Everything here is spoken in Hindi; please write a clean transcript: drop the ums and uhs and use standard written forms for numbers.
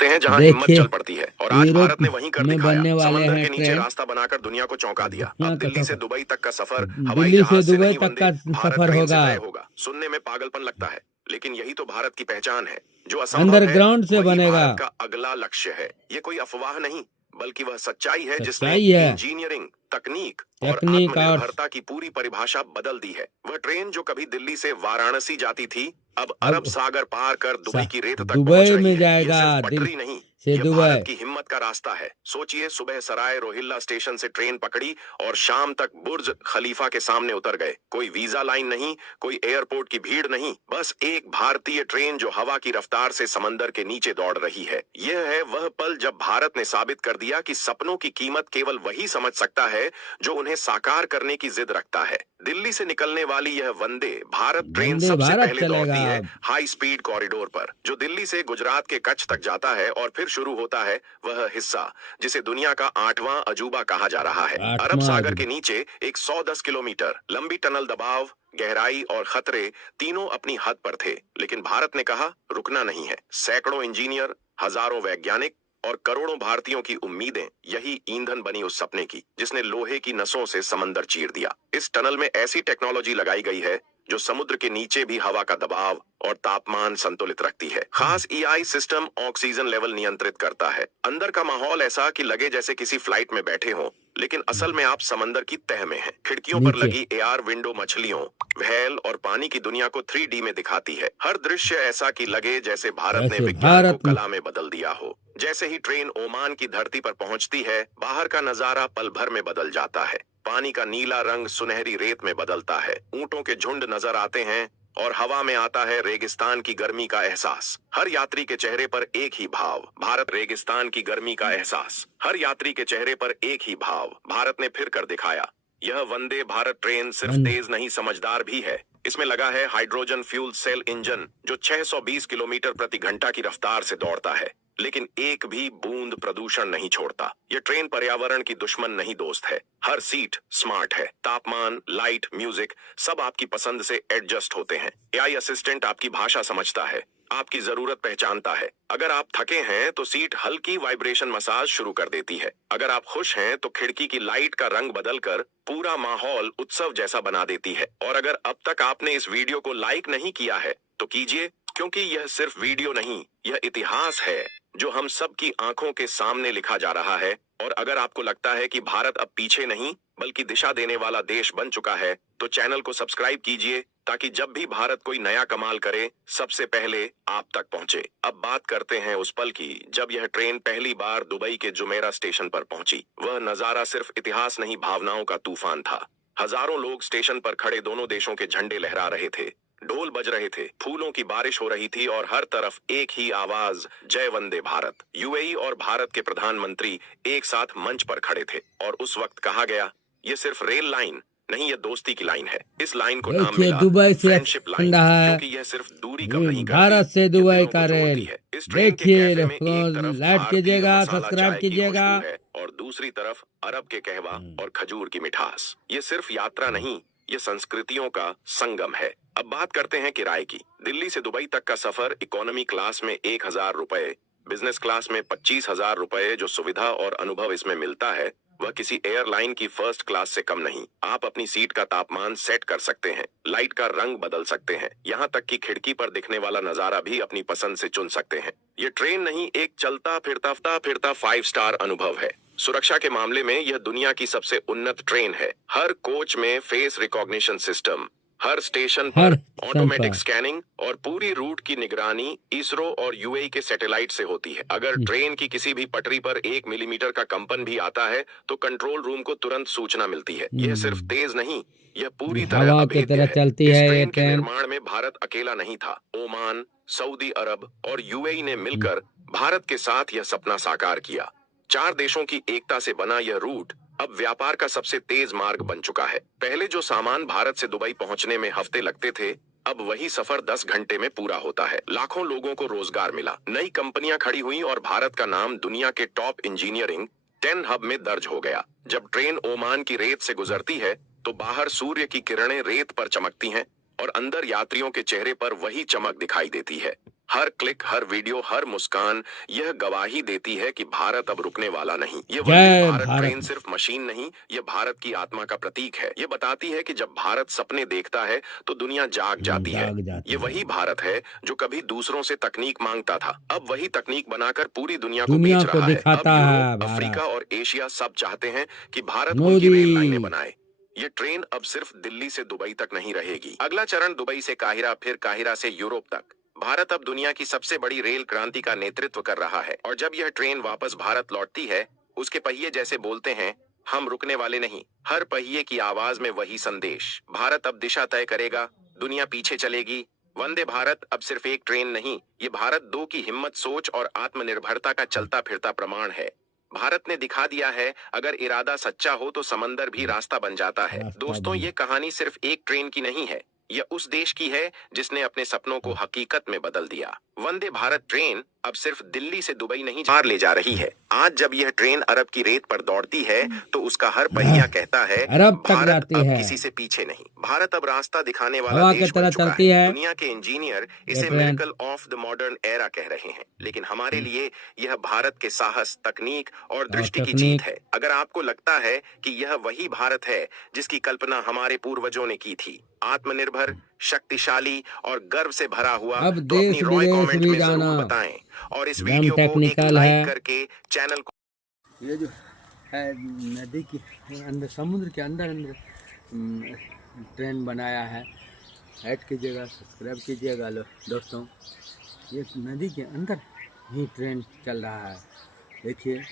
हैं जहां हिम्मत देखिए चल पड़ती है और आज यूरोप भारत ने वहीं कर में दिखाया। बनने वाले समंदर हैं के नीचे ट्रेन। रास्ता बनाकर दुनिया को चौंका दिया। दुनिया अब का दिल्ली से सफर, दुबई तक का सफर हवाई दिल्ली से जहाज से दुबई नहीं तक वंदे का भारत सफर ट्रेन से होगा। तय होगा। सुनने में पागलपन लगता है, लेकिन यही तो भारत की पहचान है। जो असंभव है अंडरग्राउंड से वही बनेगा। भारत का अगला लक्ष्य है। ये कोई अफवाह नहीं, बल्कि वह सच्चाई है जिसने सच्चाई है। इंजीनियरिंग, तकनीक और टेक्निक और आत्मनिर्भरता की पूरी परिभाषा बदल दी है। वह ट्रेन जो कभी दिल्ली से वाराणसी जाती थी, अब अरब अब सागर पार कर दुबई की रेत तक पहुंच दुबई रही में है। ये जाएगा, सिर्फ दिल पटरी नहीं, से यह भारत दुबई। की हिम्मत का रास्ता है। सोचिए, सुबह सराय रोहिल्ला स्टेशन से ट्रेन पकड़ी और शाम तक बुर्ज खलीफा के सामने उतर गए। कोई वीजा लाइन नहीं, कोई एयरपोर्ट की भीड़ नहीं, बस एक भारतीय ट्रेन जो हवा की रफ्तार से समंदर के नीचे दौड़ रही है। यह है वह पल जब भारत ने साबित कर दिया कि सपनों की कीमत केवल वही समझ सकता है जो उन्हें साकार करने की जिद रखता है। दिल्ली से निकलने वाली यह वंदे भारत ट्रेन वंदे सबसे भारत पहले चलेगा दौड़ती है अब। हाई स्पीड कॉरिडोर पर, जो दिल्ली से गुजरात के कच्छ तक जाता है और फिर शुरू होता है वह हिस्सा जिसे दुनिया का 8वां अजूबा कहा जा रहा है। अरब आठवां सागर अजूबा। के नीचे एक 110 किलोमीटर लंबी टनल, दबाव, गहराई और खतरे तीनों अपनी हद पर थे, लेकिन भारत ने कहा रुकना नहीं है। सैकड़ों इंजीनियर, हजारों वैज्ञानिक और करोड़ों भारतीयों की उम्मीदें, यही ईंधन बनी उस सपने की जिसने लोहे की नसों से समंदर चीर दिया। इस टनल में ऐसी टेक्नोलॉजी लगाई गई है जो समुद्र के नीचे भी हवा का दबाव और तापमान संतुलित रखती है। खास ईआई सिस्टम ऑक्सीजन लेवल नियंत्रित करता है। अंदर का माहौल ऐसा कि लगे जैसे किसी फ्लाइट में बैठे हों, लेकिन असल में आप समंदर की तह में हैं। खिड़कियों पर नीचे लगी एआर विंडो मछलियों, व्हेल और पानी की दुनिया को 3D में दिखाती है। हर दृश्य ऐसा कि लगे जैसे भारत ने जैसे विज्ञान को भारत में। कला में बदल दिया हो। जैसे ही ट्रेन ओमान की धरती पर पहुंचती है, बाहर का नजारा पल भर में बदल जाता है। पानी का नीला रंग सुनहरी रेत में बदलता है, ऊंटों के झुंड नजर आते हैं और हवा में आता है रेगिस्तान की गर्मी का एहसास। हर यात्री के चेहरे पर एक ही भाव, भारत। रेगिस्तान की गर्मी का एहसास, हर यात्री के चेहरे पर एक ही भाव, भारत ने फिर कर दिखाया। यह वंदे भारत ट्रेन सिर्फ तेज नहीं, समझदार भी है। इसमें लगा है हाइड्रोजन फ्यूल सेल इंजन जो 620 किलोमीटर प्रति घंटा की रफ्तार से दौड़ता है, लेकिन एक भी बूंद प्रदूषण नहीं छोड़ता। यह ट्रेन पर्यावरण की दुश्मन नहीं, दोस्त है। हर सीट स्मार्ट है, तापमान, लाइट, म्यूजिक सब आपकी पसंद से एडजस्ट होते हैं। एआई असिस्टेंट आपकी भाषा समझता है, आपकी जरूरत पहचानता है। अगर आप थके हैं तो सीट हल्की वाइब्रेशन मसाज शुरू कर देती है। अगर आप खुश हैं तो खिड़की की लाइट का रंग बदलकर पूरा माहौल उत्सव जैसा बना देती है। और अगर अब तक आपने इस वीडियो को लाइक नहीं किया है तो कीजिए, क्योंकि यह सिर्फ वीडियो नहीं, यह इतिहास है जो हम सब की आंखों के सामने लिखा जा रहा है। और अगर आपको लगता है कि भारत अब पीछे नहीं बल्कि दिशा देने वाला देश बन चुका है, तो चैनल को सब्सक्राइब कीजिए ताकि जब भी भारत कोई नया कमाल करे, सबसे पहले आप तक पहुंचे। अब बात करते हैं उस पल की जब यह ट्रेन पहली बार दुबई के जुमेरा स्टेशन पर पहुंची। वह नजारा सिर्फ इतिहास नहीं, भावनाओं का तूफान था। हजारों लोग स्टेशन पर खड़े दोनों देशों के झंडे लहरा रहे थे, ढोल बज रहे थे, फूलों की बारिश हो रही थी और हर तरफ एक ही आवाज, जय वंदे भारत। यूएई और भारत के प्रधानमंत्री एक साथ मंच पर खड़े थे और उस वक्त कहा गया, ये सिर्फ रेल लाइन नहीं, ये दोस्ती की लाइन है। इस लाइन को नाम देखिए मिला दुबई से फ्रेंडशिप लाइन, ठंडा है, क्योंकि यह सिर्फ दूरी कम नहीं भारत करती, से ये दुबई दिलों का को जोड़ती रेल। है। इस ट्रेन के देखिए कैफे में एक तरफ लाइक भारतीय कीजिएगा, मसाला सब्सक्राइब चाय की कीजिएगा। खुशबू है और दूसरी तरफ अरब के कहवा और खजूर की मिठास। ये सिर्फ यात्रा नहीं, ये संस्कृतियों का संगम है। अब बात करते हैं किराए की। दिल्ली से दुबई तक का सफर इकोनॉमी क्लास में 1,000 रुपए, बिजनेस क्लास में 25,000 रुपए। जो सुविधा और अनुभव इसमें मिलता है वह किसी एयरलाइन की फर्स्ट क्लास से कम नहीं। आप अपनी सीट का तापमान सेट कर सकते हैं, लाइट का रंग बदल सकते हैं, यहाँ तक कि खिड़की पर दिखने वाला नजारा भी अपनी पसंद से चुन सकते हैं। ये ट्रेन नहीं, एक चलता फिरता 5 स्टार अनुभव है। सुरक्षा के मामले में यह दुनिया की सबसे उन्नत ट्रेन है। हर कोच में फेस रिकॉग्निशन सिस्टम, हर स्टेशन पर ऑटोमेटिक स्कैनिंग और पूरी रूट की निगरानी इसरो और यूएई के सैटेलाइट से होती है। अगर ट्रेन की किसी भी पटरी पर 1 मिलीमीटर का कंपन भी आता है तो कंट्रोल रूम को तुरंत सूचना मिलती है। यह सिर्फ तेज नहीं, यह पूरी तरह हवा की अभेद्य तरह है। चलती इस है ये ट्रेन के ट्रेन। निर्माण में भारत अकेला नहीं था। ओमान, सऊदी अरब और यूएई ने मिलकर भारत के साथ यह सपना साकार किया। 4 देशों की एकता से बना यह रूट अब व्यापार का सबसे तेज मार्ग बन चुका है। पहले जो सामान भारत से दुबई पहुंचने में हफ्ते लगते थे, अब वही सफर 10 घंटे में पूरा होता है। लाखों लोगों को रोजगार मिला, नई कंपनियां खड़ी हुई और भारत का नाम दुनिया के टॉप इंजीनियरिंग 10 हब में दर्ज हो गया। जब ट्रेन ओमान की रेत से गुजरती है तो बाहर सूर्य की किरणें रेत पर चमकती हैं और अंदर यात्रियों के चेहरे पर वही चमक दिखाई देती है। हर क्लिक, हर वीडियो, हर मुस्कान यह गवाही देती है कि भारत अब रुकने वाला नहीं। ये वंदे जय भारत भारत। ट्रेन सिर्फ मशीन नहीं, ये भारत की आत्मा का प्रतीक है। ये बताती है कि जब भारत सपने देखता है तो दुनिया जाग जाती है। जाग जाती ये है। वही भारत है जो कभी दूसरों से तकनीक मांगता था, अब वही तकनीक बनाकर पूरी दुनिया को दुनिया बेच को रहा है। अब दिखाता है यूरोप, भारत। अफ्रीका और एशिया सब चाहते हैं कि भारत उनकी मोदी। रेल लाइनें बनाए। ये ट्रेन अब सिर्फ दिल्ली से दुबई तक नहीं रहेगी। अगला चरण दुबई से काहिरा, फिर काहिरा से यूरोप तक। भारत अब दुनिया की सबसे बड़ी रेल क्रांति का नेतृत्व कर रहा है, और जब यह ट्रेन वापस भारत लौटती है, उसके पहिए जैसे बोलते हैं, हम रुकने वाले नहीं। हर पहिए की आवाज में वही संदेश, भारत अब दिशा तय करेगा, दुनिया पीछे चलेगी। वंदे भारत अब सिर्फ एक ट्रेन नहीं, ये भारत दो की हिम्मत, सोच और आत्मनिर्भरता का चलता फिरता प्रमाण है। भारत ने दिखा दिया है, अगर इरादा सच्चा हो तो समंदर भी रास्ता बन जाता है। दोस्तों, ये कहानी सिर्फ एक ट्रेन की नहीं है, यह उस देश की है जिसने अपने सपनों को हकीकत में बदल दिया। वंदे भारत ट्रेन अब सिर्फ दिल्ली से दुबई नहीं पार ले जा रही है। आज जब यह ट्रेन अरब की रेत पर दौड़ती है तो उसका हर पहिया कहता है, अरब तक भारत जाती अब है। किसी से पीछे नहीं। भारत अब रास्ता दिखाने वाला हवा की देश बन तरह चुका चलती है। है दुनिया के इंजीनियर इसे train. Miracle of the modern era कह रहे हैं, लेकिन हमारे लिए यह भारत के साहस, तकनीक और दृष्टि की जीत है। अगर आपको लगता है कि यह वही भारत है जिसकी कल्पना हमारे पूर्वजों ने की थी, आत्मनिर्भर, शक्तिशाली और गर्व से भरा हुआ, अब तो अपनी देश राय विदेश कमेंट भी में जाना जरूर बताएं और इस एकदम वीडियो को एक टेक्निकल लाइक है। करके चैनल को। ये जो है नदी के अंदर, समुद्र के अंदर अंदर ट्रेन बनाया है। ऐड कीजिएगा, सब्सक्राइब कीजिएगा दोस्तों। ये नदी के अंदर ही ट्रेन चल रहा है, देखिए।